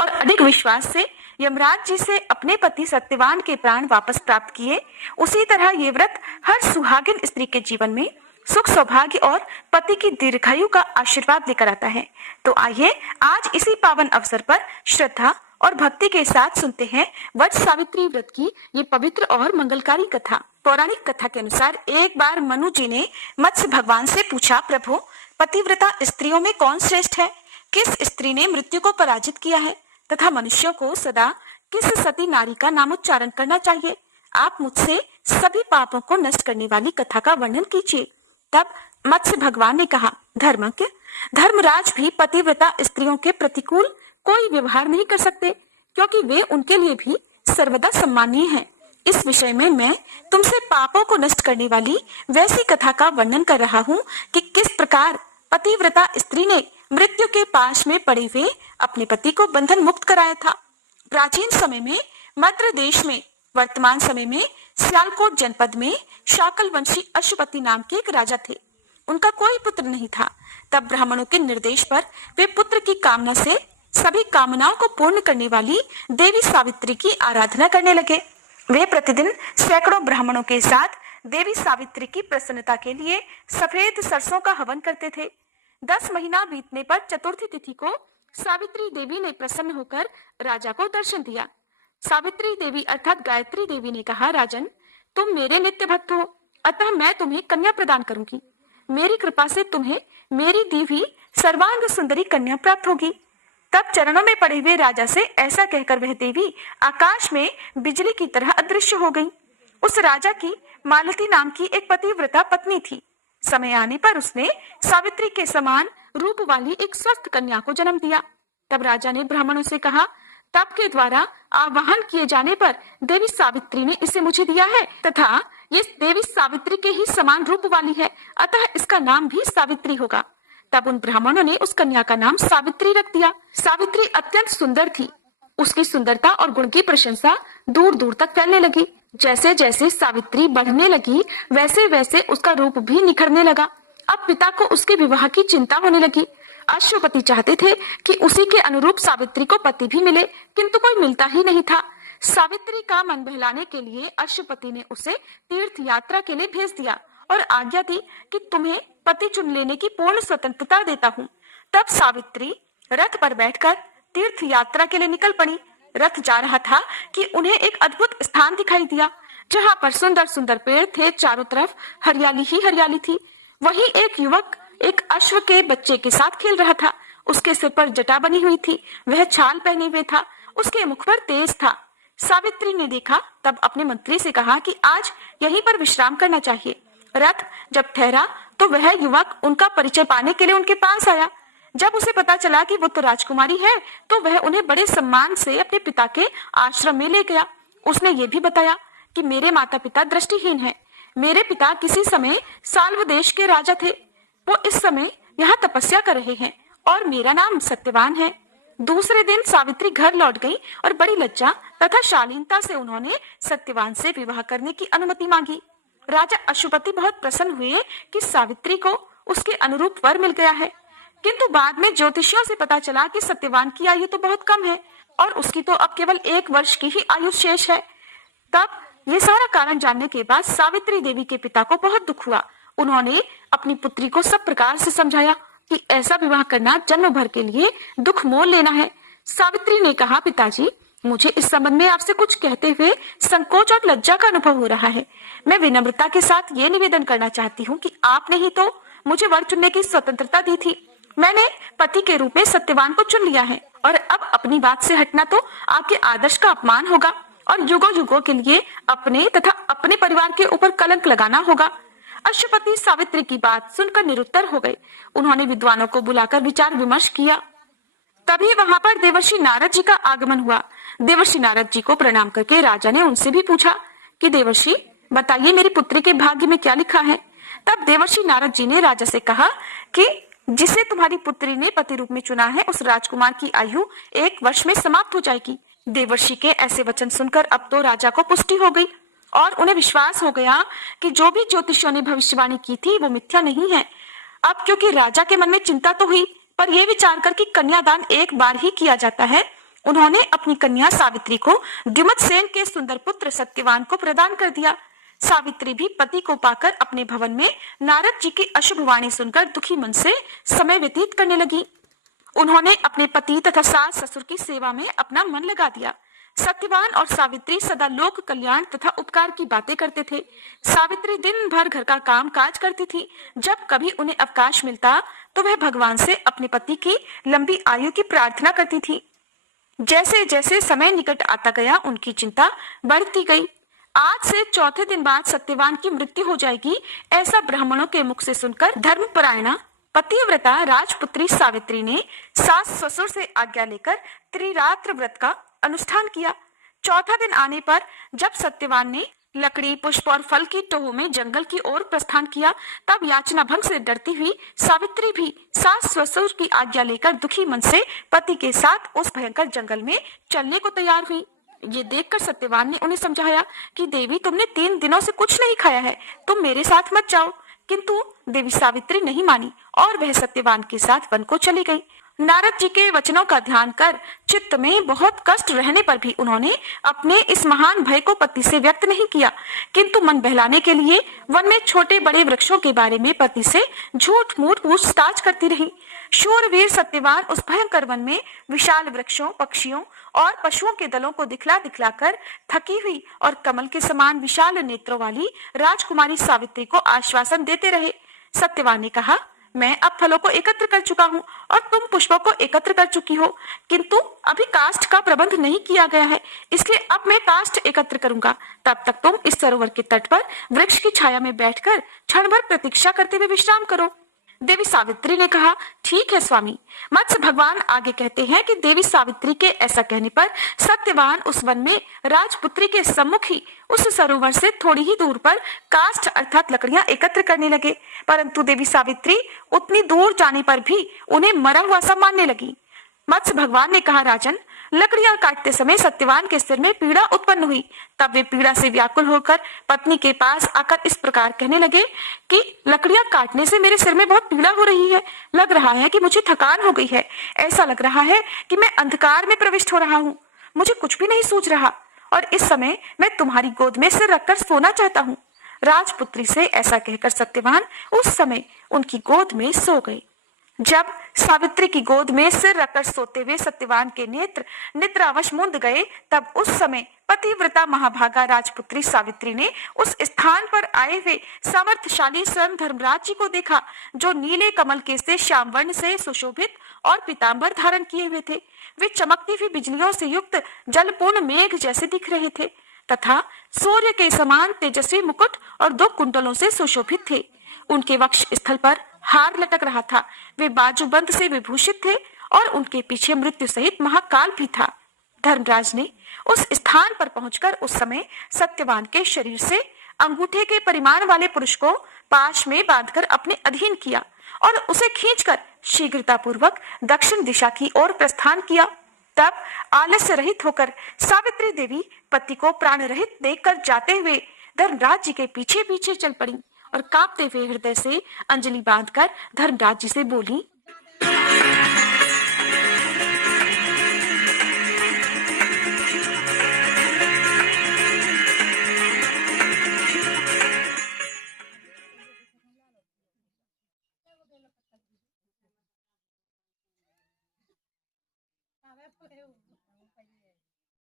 और अधिक विश्वास से यमराज जी से अपने पति सत्यवान के प्राण वापस प्राप्त किए, उसी तरह ये व्रत हर सुहागिन स्त्री के जीवन में सुख सौभाग्य और पति की दीर्घायु का आशीर्वाद लेकर आता है। तो आइए आज इसी पावन अवसर पर श्रद्धा और भक्ति के साथ सुनते हैं वट सावित्री व्रत की ये पवित्र और मंगलकारी कथा। पौराणिक कथा के अनुसार एक बार मनु जी ने मत्स्य भगवान से पूछा, प्रभु पतिव्रता स्त्रियों में कौन श्रेष्ठ है? किस स्त्री ने मृत्यु को पराजित किया है तथा मनुष्यों को सदा किस सती नारी का नामोच्चारण करना चाहिए? आप मुझसे सभी पापों को नष्ट करने वाली कथा का वर्णन कीजिए। तब मत्स्य भगवान ने कहा, धर्मज्ञ, धर्मराज भी पतिव्रता स्त्रियों के प्रतिकूल कोई व्यवहार नहीं कर सकते, क्योंकि वे उनके लिए भी सर्वदा सम्मानीय हैं। इस विषय में मैं तुमसे पापों को नष्ट करने वाली वैसी कथा का वर्णन कर रहा हूँ कि किस प्रकार पतिव्रता स्त्री ने मृत्यु के पाश में पड़े हुए अपने पति को बंधन मुक्त कराया था। प्राचीन समय में मद्र देश में, वर्तमान समय में सियालकोट जनपद में शाकल वंशी अश्वपति नाम के एक राजा थे। उनका कोई पुत्र नहीं था। तब ब्राह्मणों के निर्देश पर वे पुत्र की कामना से सभी कामनाओं को पूर्ण करने वाली देवी सावित्री की आराधना करने लगे। वे प्रतिदिन सैकड़ों ब्राह्मणों के साथ देवी सावित्री की प्रसन्नता के लिए सफेद सरसों का हवन करते थे। 10 महीना बीतने पर चतुर्थी तिथि को सावित्री देवी ने प्रसन्न होकर राजा को दर्शन दिया। सावित्री देवी अर्थात गायत्री देवी ने कहा, राजन, तुम मेरे नित्य भक्त हो, अतः मैं तुम्हें कन्या प्रदान करूंगी। मेरी कृपा से तुम्हें मेरी दी हुई सर्वांग सुंदरी कन्या प्राप्त होगी। तब चरणों में पड़े हुए राजा से ऐसा कहकर वह देवी आकाश में बिजली की तरह अदृश्य हो गई। उस राजा की मालती नाम की एक पतिव्रता पत्नी थी। समय आने पर उसने सावित्री के समान रूप वाली एक स्वस्थ कन्या को जन्म दिया। तब राजा ने ब्राह्मणों से कहा, तप के द्वारा आवाहन किए जाने पर देवी सावित्री ने इसे मुझे दिया है तथा ये देवी सावित्री के ही समान रूप वाली है, अतः इसका नाम भी सावित्री होगा। तब उन ब्राह्मणों ने उस कन्या का नाम सावित्री रख दिया। सावित्री अत्यंत सुंदर थी। उसकी सुंदरता और गुण की प्रशंसा दूर दूर तक फैलने लगी। जैसे जैसे सावित्री बढ़ने लगी, वैसे वैसे उसका रूप भी निखरने लगा। अब पिता को उसके विवाह की चिंता होने लगी। अश्वपति चाहते थे कि उसी के अनुरूप सावित्री को पति भी मिले, किंतु कोई मिलता ही नहीं था। सावित्री का मन बहलाने के लिए अश्वपति ने उसे तीर्थ यात्रा के लिए भेज दिया और आज्ञा दी कि तुम्हें पति चुन लेने की पूर्ण स्वतंत्रता देता हूँ। तब सावित्री रथ पर बैठकर तीर्थ यात्रा के लिए निकल पड़ी। रथ जा रहा था कि उन्हें एक अद्भुत स्थान दिखाई दिया, जहाँ पर सुंदर सुंदर पेड़ थे, चारों तरफ हरियाली ही हरियाली थी। वहीं एक युवक एक अश्व के बच्चे के साथ खेल रहा था। उसके सिर पर जटा बनी हुई थी, वह छाल पहने हुए था, उसके मुख पर तेज था। सावित्री ने देखा, तब अपने मंत्री से कहा कि आज यहीं पर विश्राम करना चाहिए। रथ जब ठहरा तो वह युवक उनका परिचय पाने के लिए उनके पास आया। जब उसे पता चला कि वो तो राजकुमारी है, तो वह उन्हें बड़े सम्मान से अपने पिता के आश्रम में ले गया। उसने ये भी बताया कि मेरे माता पिता दृष्टिहीन हैं। मेरे पिता किसी समय साल्व देश के राजा थे। वो इस समय यहाँ तपस्या कर रहे हैं और मेरा नाम सत्यवान है। दूसरे दिन सावित्री घर लौट गई और बड़ी लज्जा तथा शालीनता से उन्होंने सत्यवान से विवाह करने की अनुमति मांगी। राजा अश्वपति बहुत प्रसन्न हुए कि सावित्री को उसके अनुरूप वर मिल गया है, किंतु बाद में ज्योतिषियों से पता चला कि सत्यवान की आयु तो बहुत कम है और उसकी तो अब केवल 1 वर्ष की ही आयु शेष है। तब ये सारा कारण जानने के बाद सावित्री देवी के पिता को बहुत दुख हुआ। उन्होंने अपनी पुत्री को सब प्रकार से समझाया कि ऐसा विवाह करना जन्म भर के लिए दुख मोल लेना है। सावित्री ने कहा, पिताजी, मुझे इस संबंध में आपसे कुछ कहते हुए संकोच और लज्जा का अनुभव हो रहा है। मैं विनम्रता के साथ ये निवेदन करना चाहती हूँ कि आपने ही तो मुझे वर चुनने की स्वतंत्रता दी थी। मैंने पति के रूप में सत्यवान को चुन लिया है और अब अपनी बात से हटना तो आपके आदर्श का अपमान होगा और युगों युगों के लिए अपने तथा अपने परिवार के ऊपर कलंक लगाना होगा। अश्वपति सावित्री की बात सुनकर निरुत्तर हो गए। उन्होंने विद्वानों को बुलाकर विचार विमर्श किया। तभी वहां पर देवर्षि नारद जी का आगमन हुआ। देवर्षि नारद जी को प्रणाम करके राजा ने उनसे भी पूछा कि देवर्षि, बताइए मेरी पुत्री के भाग्य में क्या लिखा है। तब देवर्षि नारद जी ने राजा से कहा कि जिसे तुम्हारी पुत्री ने पति रूप में चुना है, उस राजकुमार की आयु 1 वर्ष में समाप्त हो जाएगी। देवर्षि के ऐसे वचन सुनकर अब तो राजा को पुष्टि हो गई और उन्हें विश्वास हो गया कि जो भी ज्योतिषियों ने भविष्यवाणी की थी वो मिथ्या नहीं है। अब क्योंकि राजा के मन में चिंता तो हुई, पर यह विचार कर कि कन्यादान एक बार ही किया जाता है, उन्होंने अपनी कन्या सावित्री को द्युमत्सेन के सुंदर पुत्र सत्यवान को प्रदान कर दिया। सावित्री भी पति को पाकर अपने भवन में नारद जी की अशुभ वाणी सुनकर दुखी मन से समय व्यतीत करने लगी। उन्होंने अपने पति तथा सास ससुर की सेवा में अपना मन लगा दिया। सत्यवान और सावित्री सदा लोक कल्याण तथा उपकार की बातें करते थे। सावित्री दिन भर घर का काम काज करती थी। जब कभी उन्हें अवकाश मिलता तो वह भगवान से अपने पति की लंबी आयु की प्रार्थना करती थी। जैसे जैसे समय निकट आता गया उनकी चिंता बढ़ती गई। आज से चौथे दिन बाद सत्यवान की मृत्यु हो जाएगी, ऐसा ब्राह्मणों के मुख से सुनकर धर्मपरायणा पतिव्रता राजपुत्री सावित्री ने सास ससुर से आज्ञा लेकर त्रिरात्र व्रत का अनुष्ठान किया। चौथा दिन आने पर जब सत्यवान ने लकड़ी, पुष्प और फल की टोह में जंगल की ओर प्रस्थान किया, तब याचना भंग से डरती हुई सावित्री भी सास ससुर की आज्ञा लेकर दुखी मन से पति के साथ उस भयंकर जंगल में चलने को तैयार हुई। ये देखकर सत्यवान ने उन्हें समझाया कि देवी, तुमने 3 दिनों से कुछ नहीं खाया है, तुम मेरे साथ मत जाओ। किंतु देवी सावित्री नहीं मानी और वह सत्यवान के साथ वन को चली गई। नारद जी के वचनों का ध्यान कर चित्त में बहुत कष्ट रहने पर भी उन्होंने अपने इस महान भय को पति से व्यक्त नहीं किया, किंतु मन बहलाने के लिए वन में छोटे बड़े वृक्षों के बारे में पति से झूठ मूठ पूछताछ करती रही। शूरवीर सत्यवान उस भयंकर वन में विशाल वृक्षों, पक्षियों और पशुओं के दलों को दिखला दिखलाकर थकी हुई और कमल के समान विशाल नेत्रों वाली राजकुमारी सावित्री को आश्वासन देते रहे। सत्यवान ने कहा, मैं अब फलों को एकत्र कर चुका हूँ और तुम पुष्पों को एकत्र कर चुकी हो, किंतु अभी काष्ठ का प्रबंध नहीं किया गया है, इसलिए अब मैं काष्ठ एकत्र करूंगा। तब तक तुम इस सरोवर के तट पर वृक्ष की छाया में बैठकर क्षण भर प्रतीक्षा करते हुए विश्राम करो। देवी सावित्री ने कहा, ठीक है स्वामी। मत्स्य भगवान आगे कहते हैं कि देवी सावित्री के ऐसा कहने पर सत्यवान उस वन में राजपुत्री के सम्मुख ही उस सरोवर से थोड़ी ही दूर पर काष्ठ अर्थात लकड़ियां एकत्र करने लगे, परंतु देवी सावित्री उतनी दूर जाने पर भी उन्हें मरा हुआ सा मानने लगी। मत्स्य भगवान ने कहा, राजन, लकड़ियां काटते समय सत्यवान के सिर में पीड़ा उत्पन्न हुई। तब वे पीड़ा से व्याकुल होकर पत्नी के पास आकर इस प्रकार कहने लगे कि लकड़ियां काटने से मेरे सिर में बहुत पीड़ा हो रही है। लग रहा है कि मुझे थकान हो गई है। ऐसा लग रहा है कि मैं अंधकार में प्रविष्ट हो रहा हूँ। मुझे कुछ भी नहीं सूझ रहा और इस समय मैं तुम्हारी गोद में सिर रखकर सोना चाहता हूँ। राजपुत्री से ऐसा कहकर सत्यवान उस समय उनकी गोद में सो गए। जब सावित्री की गोद में सिर रखकर सोते हुए सत्यवान के नेत्र निद्रावश मुंद गए, तब उस समय पतिव्रता महाभागा राजपुत्री सावित्री ने उस स्थान पर आए हुए सामर्थशाली स्वयं धर्मराज जी को देखा, जो नीले कमल के से श्याम वर्ण से सुशोभित और पीतांबर धारण किए हुए थे। वे चमकती हुई बिजलियों से युक्त जलपूर्ण मेघ जैसे दिख रहे थे तथा सूर्य के समान तेजस्वी मुकुट और 2 कुंडलों से सुशोभित थे। उनके वक्ष स्थल पर हार लटक रहा था। वे बाजूबंद से विभूषित थे और उनके पीछे मृत्यु सहित महाकाल भी था। धर्मराज ने उस स्थान पर पहुंचकर उस समय सत्यवान के शरीर से अंगूठे के परिमाण वाले पुरुष को पाश में बांधकर अपने अधीन किया और उसे खींचकर शीघ्रता पूर्वक दक्षिण दिशा की ओर प्रस्थान किया। तब आलस्य रहित होकर सावित्री देवी पति को प्राण रहित देखकर जाते हुए धर्मराज जी के पीछे पीछे चल पड़ी और कांपते हुए हृदय से अंजलि बांधकर धर्मराज जी से बोली,